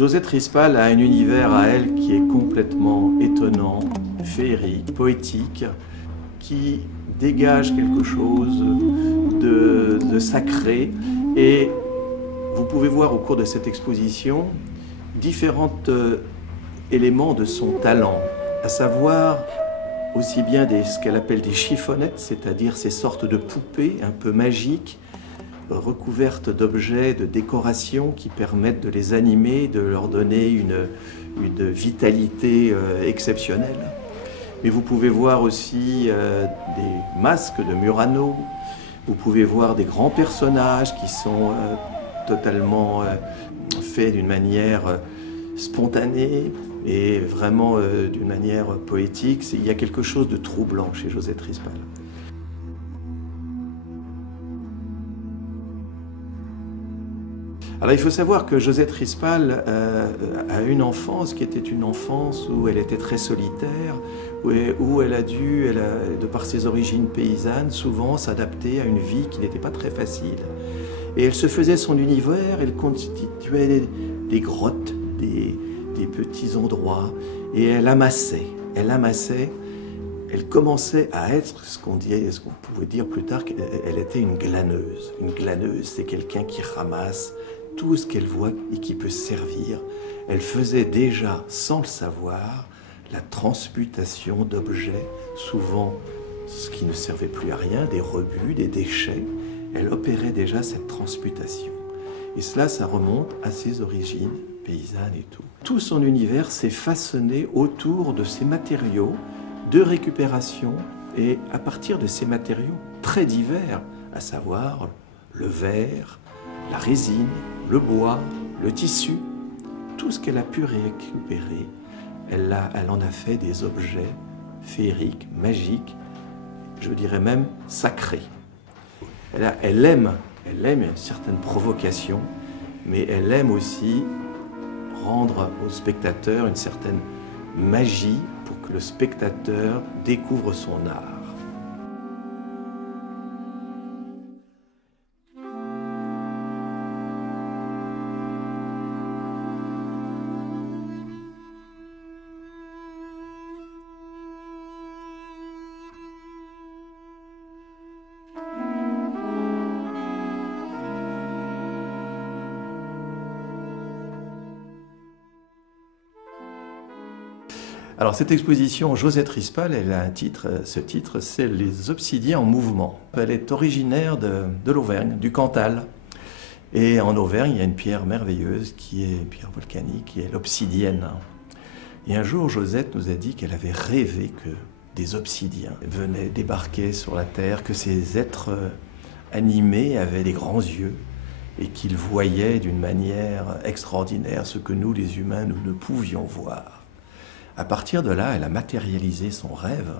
Josette Rispal a un univers à elle qui est complètement étonnant, féerique, poétique, qui dégage quelque chose de sacré. Et vous pouvez voir au cours de cette exposition différents éléments de son talent, à savoir aussi bien ce qu'elle appelle des chiffonnettes, c'est-à-dire ces sortes de poupées un peu magiques, recouvertes d'objets, de décorations qui permettent de les animer, de leur donner une vitalité exceptionnelle. Mais vous pouvez voir aussi des masques de Murano, vous pouvez voir des grands personnages qui sont totalement faits d'une manière spontanée et vraiment d'une manière poétique. Il y a quelque chose de troublant chez Josette Rispal. Alors il faut savoir que Josette Rispal a une enfance qui était une enfance où elle était très solitaire, où elle a dû, de par ses origines paysannes, souvent s'adapter à une vie qui n'était pas très facile. Et elle se faisait son univers, elle constituait des grottes, des petits endroits, et elle amassait, elle commençait à être ce qu'on pouvait dire plus tard qu'elle était une glaneuse. Une glaneuse, c'est quelqu'un qui ramasse tout ce qu'elle voit et qui peut servir. Elle faisait déjà, sans le savoir, la transmutation d'objets, souvent ce qui ne servait plus à rien, des rebuts, des déchets. Elle opérait déjà cette transmutation. Et cela, ça remonte à ses origines paysannes et tout. Tout son univers s'est façonné autour de ces matériaux de récupération et à partir de ces matériaux très divers, à savoir le verre, la résine, le bois, le tissu, tout ce qu'elle a pu récupérer, elle en a fait des objets féeriques, magiques, je dirais même sacrés. Elle aime une certaine provocation, mais elle aime aussi rendre au spectateur une certaine magie pour que le spectateur découvre son art. Alors cette exposition, Josette Rispal, elle a un titre, ce titre c'est Les Obsidiens en mouvement. Elle est originaire de l'Auvergne, du Cantal. Et en Auvergne, il y a une pierre merveilleuse qui est une pierre volcanique, qui est l'obsidienne. Et un jour, Josette nous a dit qu'elle avait rêvé que des obsidiens venaient débarquer sur la terre, que ces êtres animés avaient des grands yeux et qu'ils voyaient d'une manière extraordinaire ce que nous, les humains, nous ne pouvions voir. À partir de là, elle a matérialisé son rêve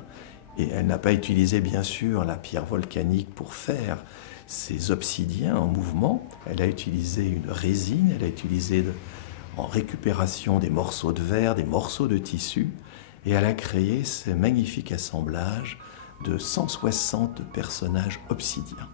et elle n'a pas utilisé bien sûr la pierre volcanique pour faire ces obsidiens en mouvement. Elle a utilisé une résine, elle a utilisé en récupération des morceaux de verre, des morceaux de tissu et elle a créé ce magnifique assemblage de 160 personnages obsidiens.